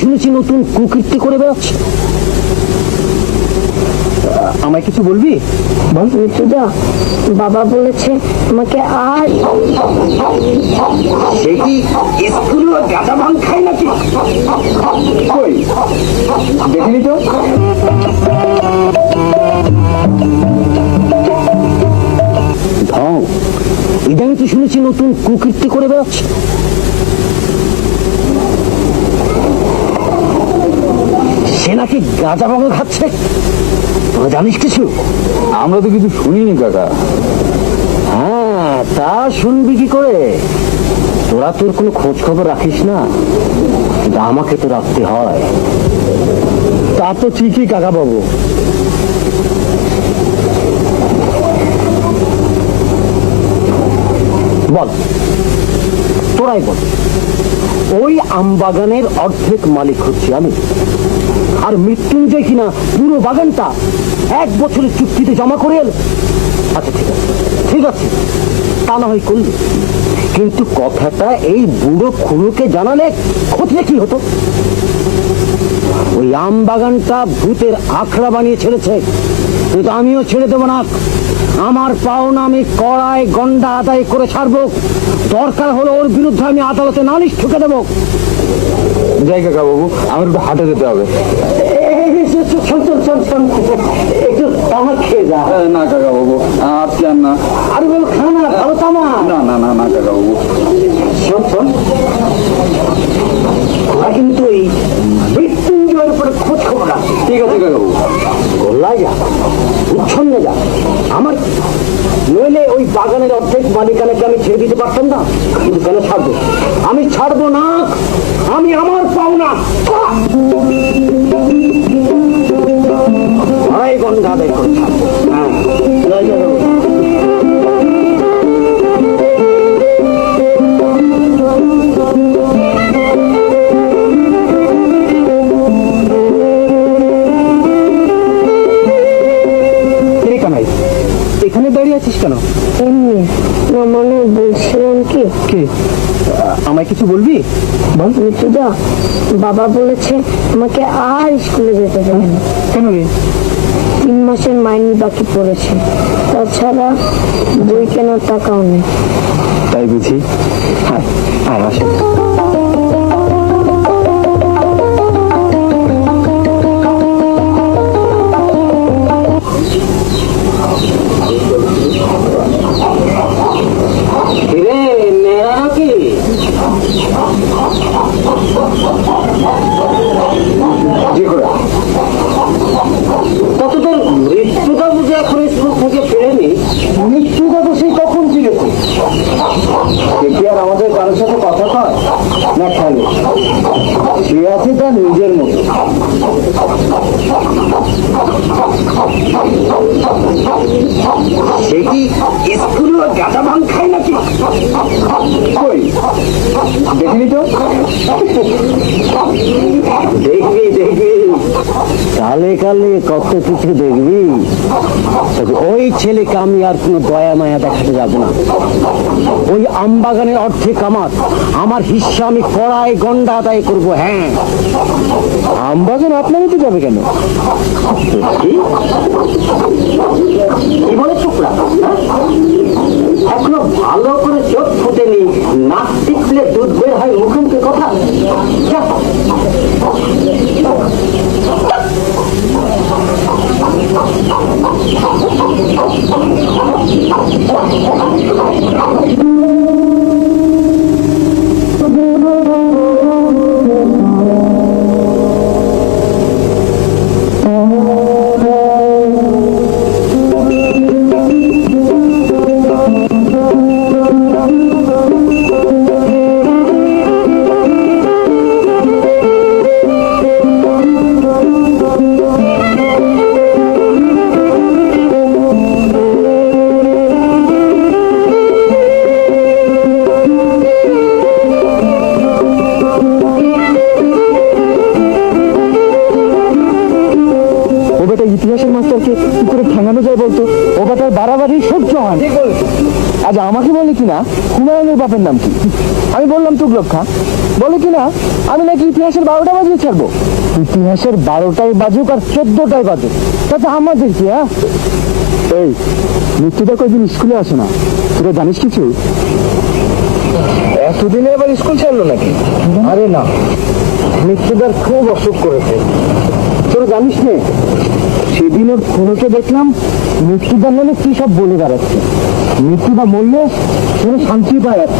শুনেছি নতুন কুকীর্তি করে বেড়াচ্ছে। আমায় কিছু বলবি? বল। মিঠুদা বাবা বলেছে আমাকে আর সে কি স্কুলে গাঁজা ভাঙ খায় নাকি? কই? দেখিনি তো? ইদানি তো শুনেছি নতুন কুকীর্তি করে বেড়াচ্ছে। সে নাকি গাঁজা ভাঙ খাচ্ছে? তোরা জানিস কিছু? আমরা তো কিছু শুনিনি, কাকা। হ্যাঁ তা শুনবি কি করে? তোরা তোর কোনো খোঁজ খবর রাখিস না? কিন্তু আমাকে তো রাখতে হয়। তা তো ঠিকই কাকা বাবু বল, তোরাই বল। ওই আমবাগানের অর্ধেক মালিক হচ্ছে আমি। আর মৃত্যুঞ্জয় কিনা পুরো বাগানটা এক বছরের চুক্তিতে জমা করে এল। আচ্ছা ঠিক আছে ঠিক আছে, তা না হয় করলি। কিন্তু কথাটা এই বুড়ো খুড়োকে জানালে ক্ষতিটা কি হতো? ওই আম বাগানটা ভূতের আখড়া বানিয়ে ছেড়েছে। কিন্তু আমিও ছেড়ে দেবো না। আমার পাওনা আমি কড়ায় গন্ডা আদায় করে ছাড়বো। দরকার হলো ওর বিরুদ্ধে আমি আদালতে নালিশ ঠুকে দেবো। যাই কাকা বাবু আমার একটু হাটে যেতে হবে। একটু তামাক খেয়ে যা না কাকা বাবু আজকে আর না? আরে বল খানা ভালো তামাক না না না না কাকা বাবু শোন শোন। তোরা কিন্তু এই মৃত্যুঞ্জয়ের উপরে খোঁজ খবর রাখ। ঠিক আছে কাকা বাবু গোল্লায় যা উচ্ছন্নে যা। আমার নইলে ওই বাগানের অর্ধেক মালিকানাকে আমি ছেড়ে দিতে পারতাম না, কিন্তু কেন ছাড়বো? আমি ছাড়বো না, আমি আমার পাওনা। আড়াই ঘণ্টা হ্যাঁ এখানে দাঁড়িয়ে আছিস কেন? কে আমায় কিছু বলবি? বল বাবা বলেছে আমাকে আর স্কুলে যেতে দেবে না। কেন রে? তিন মাসের মাইনি বাকি পড়েছে। তাছাড়া বই কেনার টাকাও নেই। তাই বুঝি? হ্যাঁ আসে। আর আমাদের কারোর সাথে কথা কয়? না খালি। সে আছে তার নিজের মতো। সে কি স্কুলে কই? দেখিনি তো? কালে কালে কত কিছু দেখবি? ওই ছেলেকে আমি আর কোনো দয়া মায়া দেখাতে যাব না। ওই আমবাগানের অর্ধেক আমার। আমার হিস্সা আমি কড়াই গন্ডা আদায় করব হ্যাঁ। আমবাগান আপনার তো যাবে কেন? এখনও ভালো করে চোখ ফুটেনি, নাক টিপলে দুধ বের হয় মুখে কথা? ইতিহাসের মাস্টারকে কি করে ঠেঙানো যায় বলতো, ও বাটার বাড়াবাড়ি সহ্য হয় আজ আমাকে বলে কিনা, হুমায়ুনের বাপের নাম কি? আমি বললাম, তুগলক খা। বলে কিনা, আমি নাকি ইতিহাসের বারোটা বাজিয়ে ছাড়বো? ইতিহাসের বারোটাই বাজুক আর চোদ্দটাই বাজুক। তাতে আমাদের কি হ্যাঁ? এই, মৃত্যুদা কয়েকদিন স্কুলে আসে না? তোরা জানিস কিছু? এতদিনে এবার স্কুল ছাড়লো নাকি? আরে না, মৃত্যুদার খুব অসুখ করেছে। তোরা জানিস নে সেদিন ওর ফোনকে দেখলাম মৃত্যুদার নামে কি সব বলে বেড়াচ্ছে। মৃত্যুদা মরলে কোনো শান্তি পায় আর